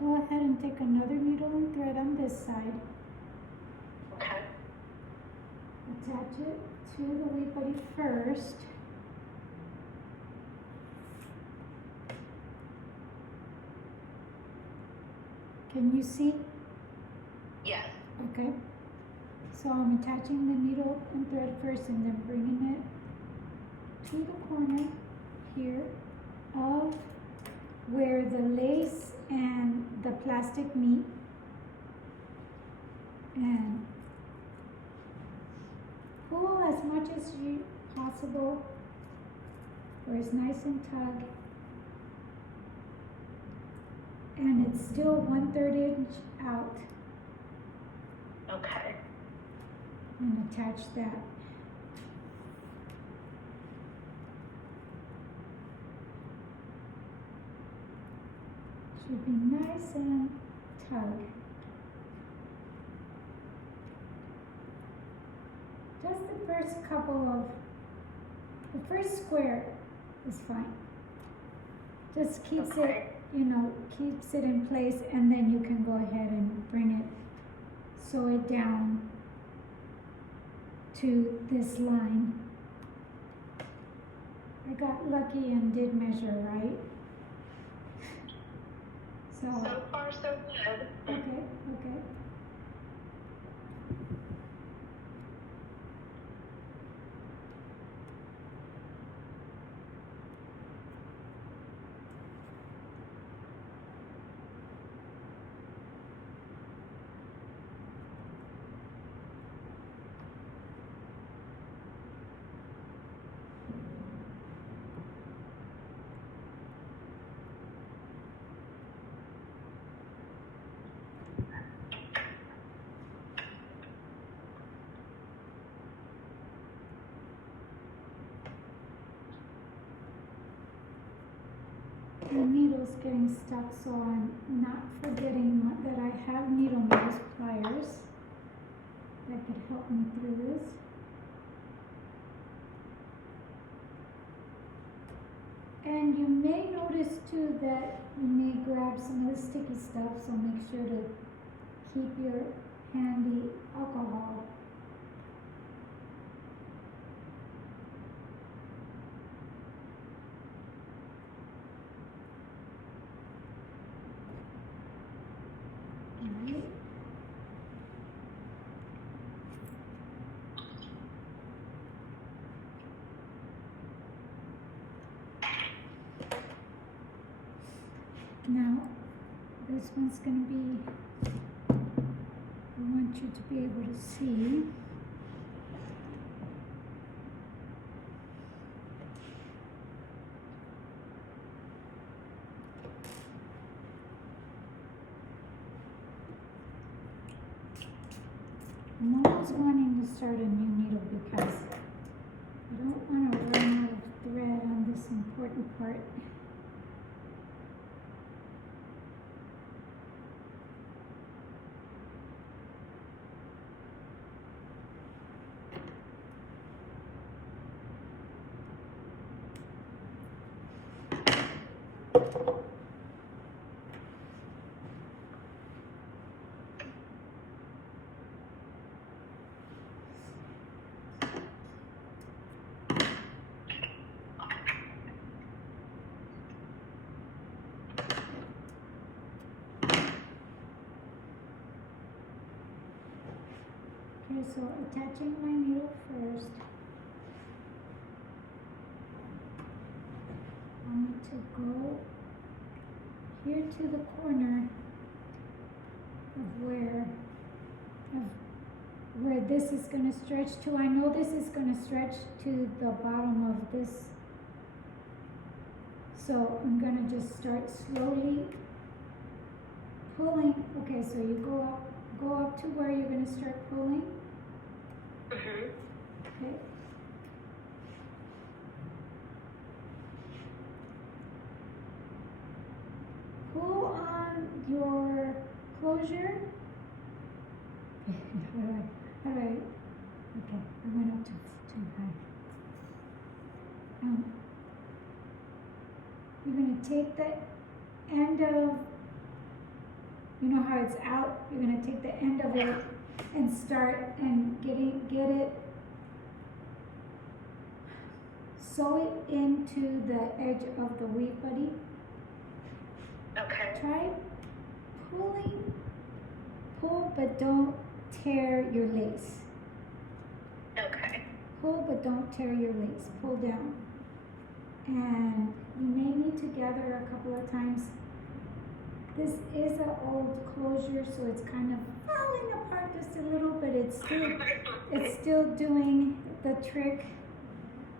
go ahead and take another needle and thread on this side. Okay. Attach it to the wee buddy first. Can you see? Yes. Okay. So I'm attaching the needle and thread first and then bringing it to the corner here of where the lace and the plastic meet. And pull as much as you possible where it's nice and tug. And it's still 1/3 inch out. Okay. And attach that. Should be nice and tug. Just the first couple of, the first square is fine. Just keeps Okay. it, you know, keeps it in place, and then you can go ahead and bring it, sew it down to this line. I got lucky and did measure right. So far, so good. Okay, okay. The needle's getting stuck, so I'm not forgetting that I have needle nose pliers that could help me through this. And you may notice too that you may grab some of the sticky stuff, so make sure to keep your handy alcohol. Alright. Now, this one's going to be, I want you to be able to see. I'm always wanting to start a new needle because I don't want to run out of thread on this important part. Okay, so attaching my needle first. I need to go here to the corner of where this is going to stretch to. I know this is going to stretch to the bottom of this. So I'm going to just start slowly pulling. Okay, so you go up to where you're going to start pulling. Okay. Pull on your closure. How do I, okay, I went up too high. You're going to take the end of you know how it's out, you're gonna take the end of it and start and get it, sew it into the edge of the weave buddy. Okay. Try pull but don't tear your lace. Okay. Pull but don't tear your lace, pull down. And you may need to gather a couple of times. This is an old closure, so it's kind of falling apart just a little, but it's still doing the trick.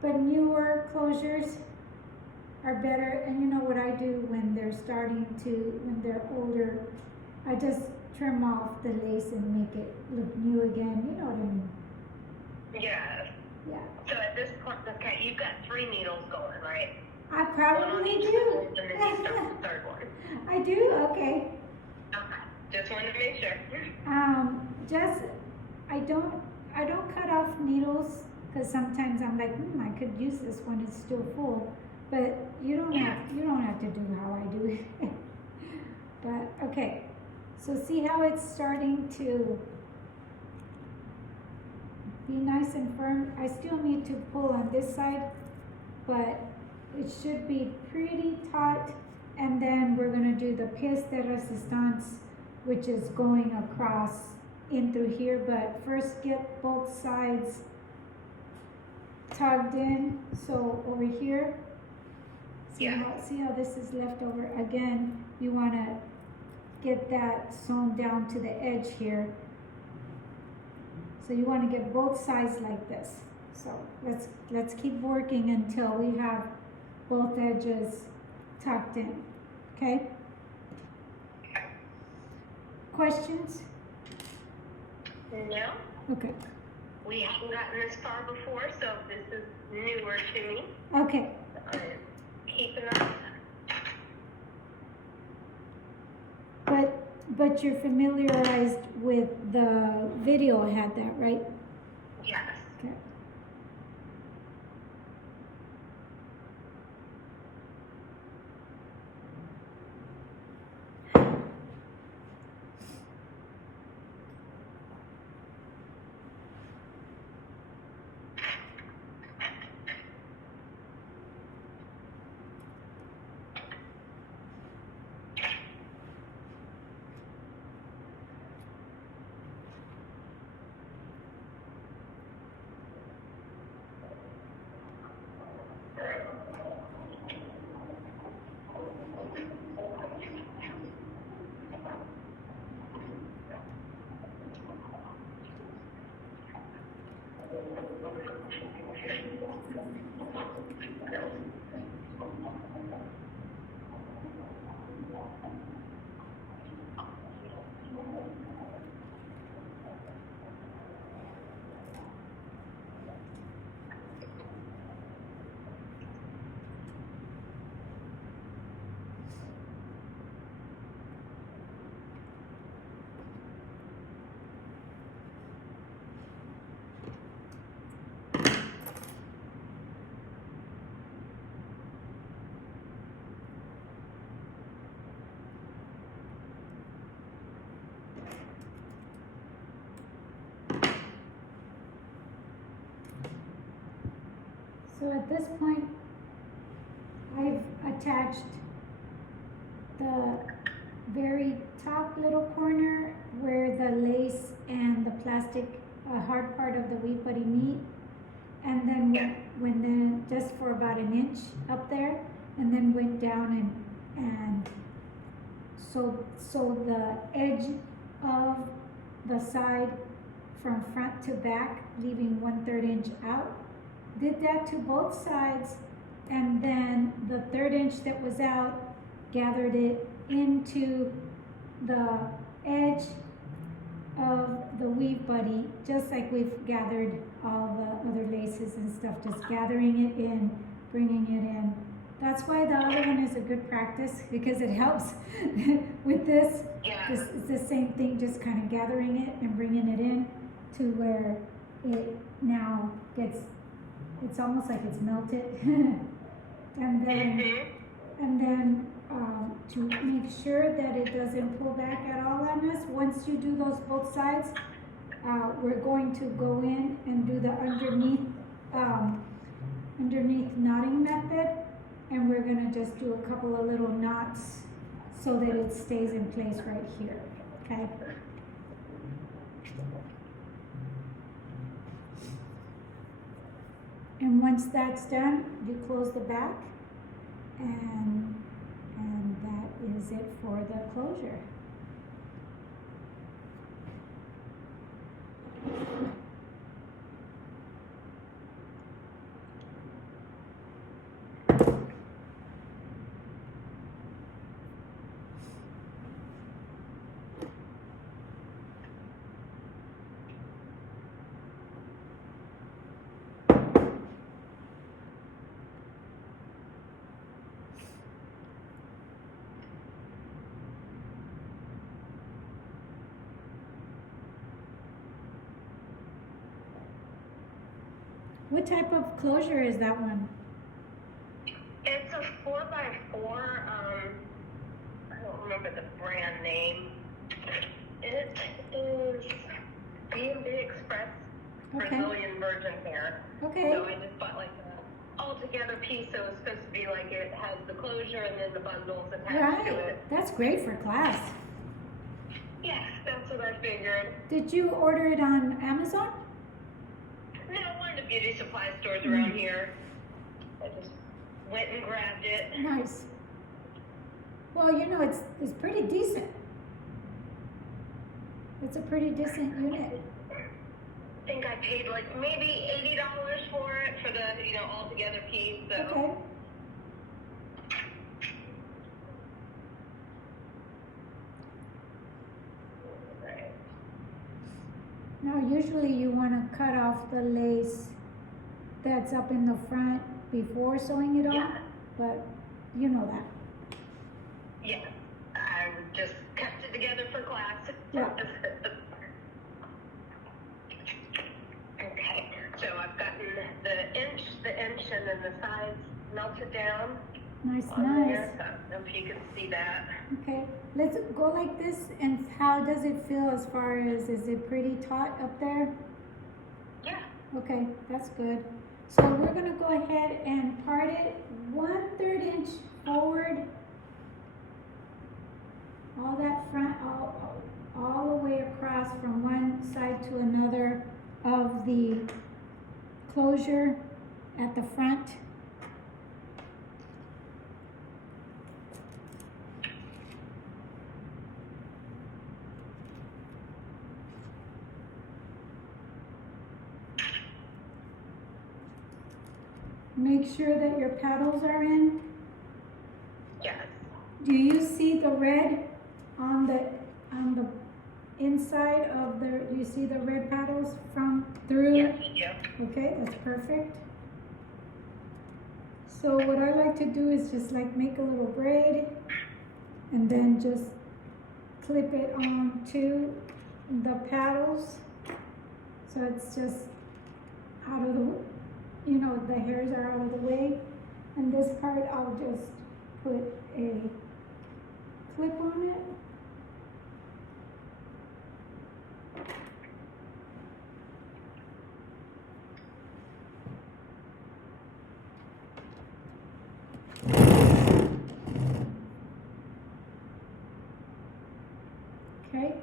But newer closures are better, and you know what I do when they're older, I just trim off the lace and make it look new again, you know what I mean? Yes. Yeah. So at this point, okay, you've got 3 needles going, right? I One on probably each do. side, and then you start the third one. I do, okay. Okay. Just wanted to make sure. I don't cut off needles, because sometimes I'm like, I could use this one, it's still full. But you don't have to do how I do it. But okay, so see how it's starting to be nice and firm. I still need to pull on this side, but it should be pretty taut. And then we're gonna do the pièce de résistance, which is going across in through here. But first get both sides tugged in. So over here, see how this is left over? Again, you wanna get that sewn down to the edge here. So you wanna get both sides like this. So let's keep working until we have both edges tucked in, okay? Questions? No, Okay. we haven't gotten this far before, so this is newer to me. Okay. I'm keeping up. But you're familiarized with the video, had that, right? Yes. Okay. So at this point, I've attached the very top little corner where the lace and the plastic hard part of the weave buddy meet, and then when just for about an inch up there, and then went down and so the edge of the side from front to back, leaving 1/3 inch out. Did that to both sides, and then the 1/3 inch that was out, gathered it into the edge of the weave buddy, just like we've gathered all the other laces and stuff, just gathering it in, bringing it in. That's why the other one is a good practice, because it helps with this. Yeah. It's the same thing, just kind of gathering it and bringing it in to where it now gets, it's almost like it's melted. And then to make sure that it doesn't pull back at all on us. Once you do those both sides, we're going to go in and do the underneath knotting method, and we're gonna just do a couple of little knots so that it stays in place right here, okay? And once that's done, you close the back, and that is it for the closure. What type of closure is that one? It's a 4x4. I don't remember the brand name. It is B&B Express Brazilian Virgin Hair. Okay. So I just bought like a all-together piece. So it's supposed to be like it has the closure and then the bundles attached to it. That's great for class. Yes, that's what I figured. Did you order it on Amazon? No, one of the beauty supply stores around here. I just went and grabbed it. Nice. Well, you know, it's pretty decent. It's a pretty decent unit. I think I paid like maybe $80 for it for the, all-together piece. So. Okay. Now, usually you want to cut off the lace that's up in the front before sewing it on, Yeah. but you know that. Yeah, I just kept it together for class. Yeah. Okay, so I've gotten the inch, and then the sides melted down. Nice, on nice. there. So I don't know if you can see that. Okay, let's go like this. And how does it feel as far as, is it pretty taut up there? Yeah. Okay, that's good. So we're gonna go ahead and part it 1/3 inch forward. All that front, all the way across from one side to another of the closure at the front. Make sure that your petals are in. Yes. Do you see the red on the inside of the, you see the red petals from through? Yes, you do. Okay, that's perfect. So what I like to do is just like make a little braid and then just clip it onto the petals. So it's just out of the, the hairs are out of the way. And this part, I'll just put a clip on it. Okay.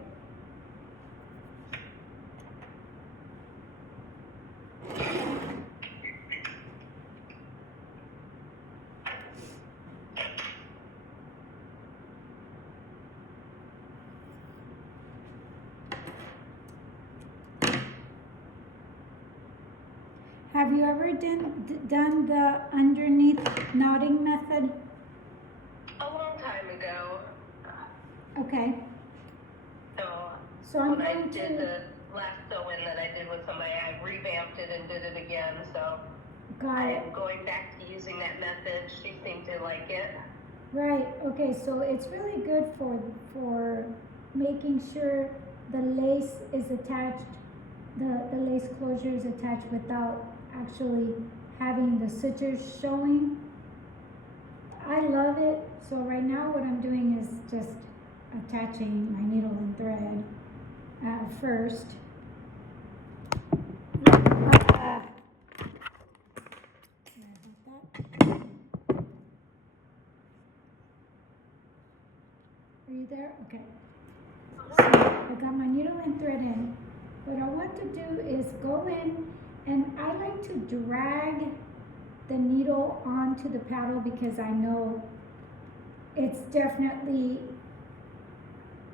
Have you ever done the underneath knotting method? A long time ago. Okay. So I'm when I going did to, the last sew-in that I did with somebody, I revamped it and did it again. So got I it. am going back to using that method. She seemed to like it. Right, okay, so it's really good for making sure the lace is attached, the lace closure is attached without actually having the sutures showing. I love it, So right now what I'm doing is just attaching my needle and thread first. Are you there? Okay. So I got my needle and thread in. What I want to do is go in, and I like to drag the needle onto the paddle because I know it's definitely,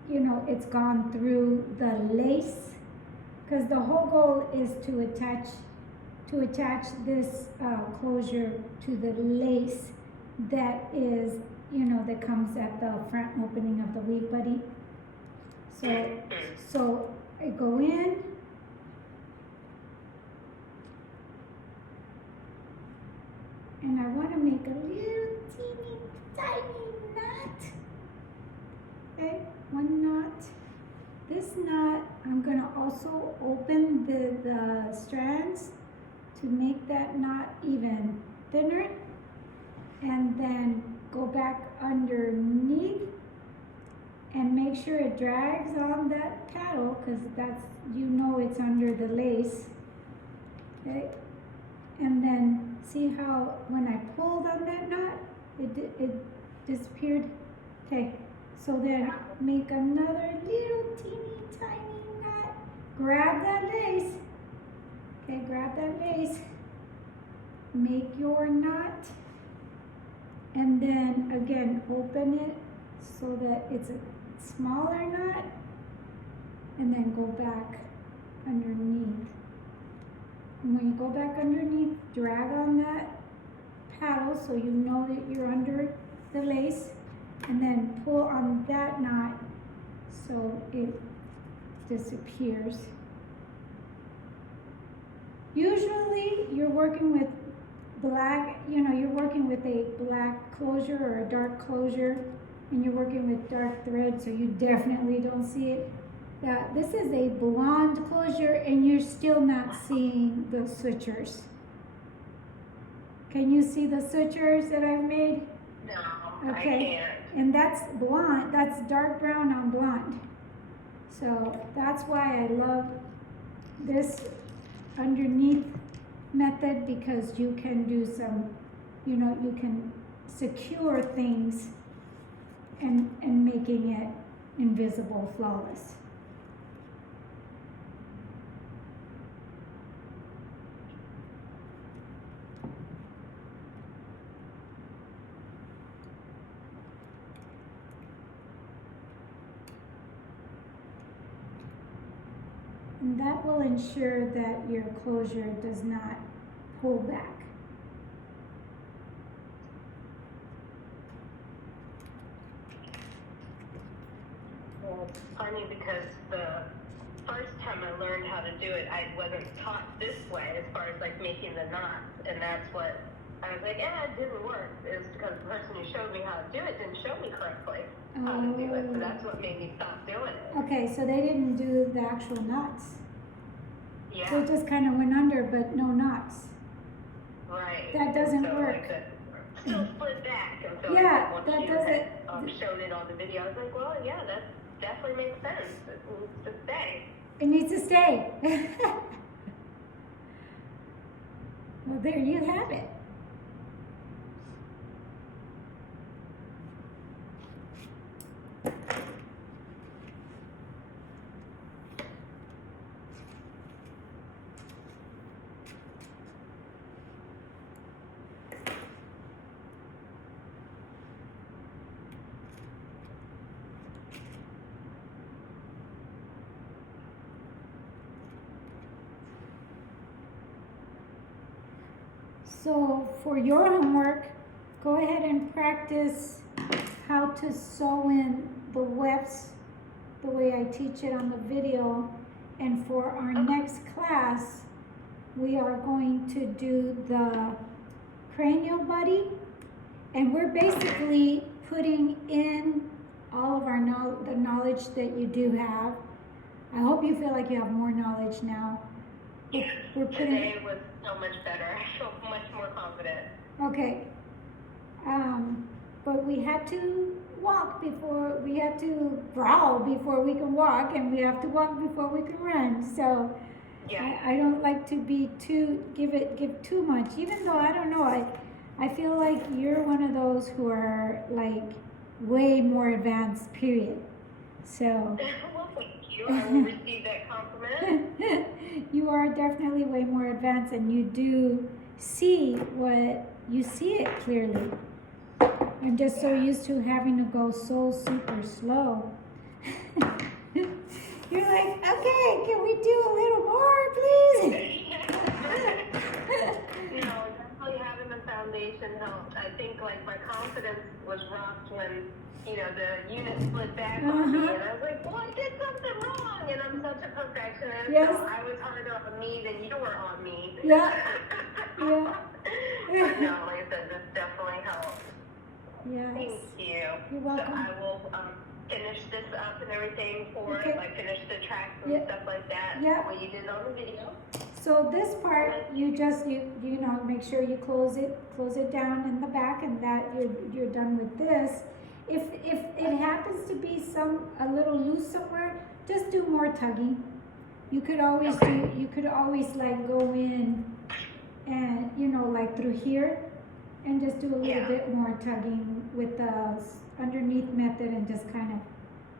you know, it's gone through the lace, because the whole goal is to attach this closure to the lace that is, you know, that comes at the front opening of the weave buddy. So I go in, and I want to make a little teeny tiny knot. Okay, one knot. This knot, I'm going to also open the strands to make that knot even thinner, and then go back underneath and make sure it drags on that paddle, because that's, you know, it's under the lace. Okay, and then see how when I pulled on that knot, it disappeared. Okay, so then make another little teeny tiny knot. Grab that lace. Okay, grab that lace. Make your knot. And then again, open it so that it's a smaller knot. And then go back underneath. And when you go back underneath, drag on that paddle so you know that you're under the lace. And then pull on that knot so it disappears. Usually you're working with black, you know, you're working with a black closure or a dark closure, and you're working with dark thread, so you definitely don't see it. This is a blonde closure, and you're still not seeing the sutures. Can you see the sutures that I've made? No, okay. I can't. And that's blonde, that's dark brown on blonde. So that's why I love this underneath method, because you can do some, you know, you can secure things and making it invisible, flawless. And that will ensure that your closure does not pull back. Well, it's funny because the first time I learned how to do it, I wasn't taught this way as far as like making the knots, and that's what I was like, yeah, it didn't work. Is because the person who showed me how to do it didn't show me correctly how to do it, so that's what made me stop doing it. Okay, so they didn't do the actual knots. Yeah. So it just kind of went under, but no knots. Right. That doesn't so work. I still split back, and so Yeah, once that you doesn't. had showed it on the video, I was like, well, yeah, that definitely makes sense. It needs to stay. It needs to stay. Well, there you have it. So for your homework, go ahead and practice how to sew in the wefts the way I teach it on the video. And for our next class, we are going to do the cranial buddy. And we're basically putting in all of our the knowledge that you do have. I hope you feel like you have more knowledge now. Yes, We're putting, today was so much better. I feel much more confident. okay. But we had to walk before, we had to crawl before we can walk, and we have to walk before we can run. So Yeah. I don't like to be give too much, even though I don't know, I feel like you're one of those who are like way more advanced, period. So Well, thank you. I will receive that compliment. you are definitely way more advanced, and you do see it clearly. I'm just so used to having to go so super slow. You're like, okay, can we do a little more, please? No, definitely having the foundation helped. I think like my confidence was rocked when, the unit slid back on me, and I was like, well, I did something wrong, and I'm such a perfectionist, Yes. so I was harder on me than you were on me. Yeah. Yeah. But no, like I said, this definitely helped. Yes. Thank you. You're welcome. So I will finish this up and everything for Okay. it, like finish the tracks and Yeah. stuff like that. Yeah. What you did on the video. So this part, you just make sure you close it down in the back, and that you're done with this. If it happens to be a little loose somewhere, just do more tugging. You could always like go in and like through here, and just do a little bit more tugging with the underneath method, and just kind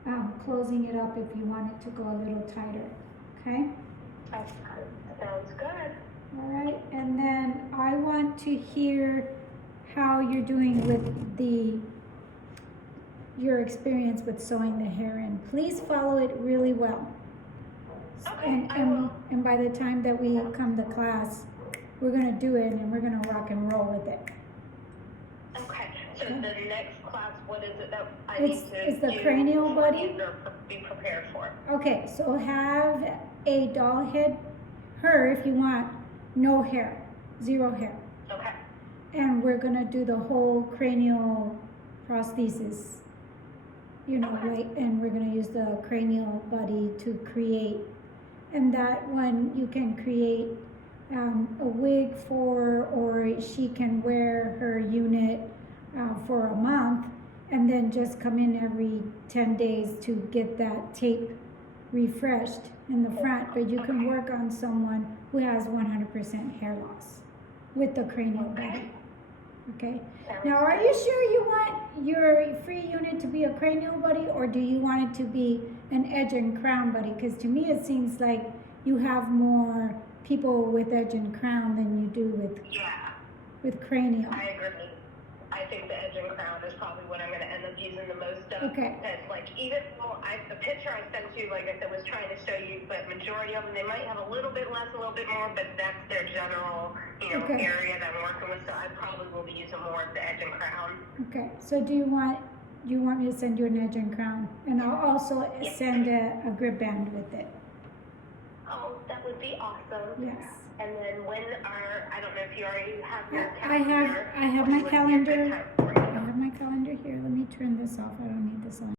of closing it up if you want it to go a little tighter. Okay. Sounds good. All right, and then I want to hear how you're doing with your experience with sewing the hair in. Please follow it really well. Okay, I will. And by the time that we come to class, we're gonna do it, and we're gonna rock and roll with it. Okay, so the next class, what is it that I It's need to the do cranial buddy. or be prepared for? Okay, so have a doll head, her if you want, no hair, 0 hair. Okay. And we're gonna do the whole cranial prosthesis, Okay. and we're gonna use the cranial buddy to create. And that one you can create a wig for, or she can wear her unit for a month, and then just come in every 10 days to get that tape refreshed in the front. But you can work on someone who has 100% hair loss with the cranial buddy. Okay. Now, are you sure you want your free unit to be a cranial buddy, or do you want it to be an edge and crown buddy? Because to me, it seems like you have more people with edge and crown than you do with cranial. I agree. I think the edge and crown is probably what I'm going to end up using the most of. Okay. That, like, even though the picture I sent you, like I said, was trying to show you, but majority of them, they might have a little bit less, a little bit more, but that's their general, Okay. area that I'm working with. So I probably will be using more of the edge and crown. Okay. So do you want me to send you an edge and crown, and I'll also send a grip band with it? Oh, that would be awesome. Yes. And then I don't know if you already have your I calendar. have my What would be a good calendar. time for you? I have my calendar here. Let me turn this off. I don't need this on.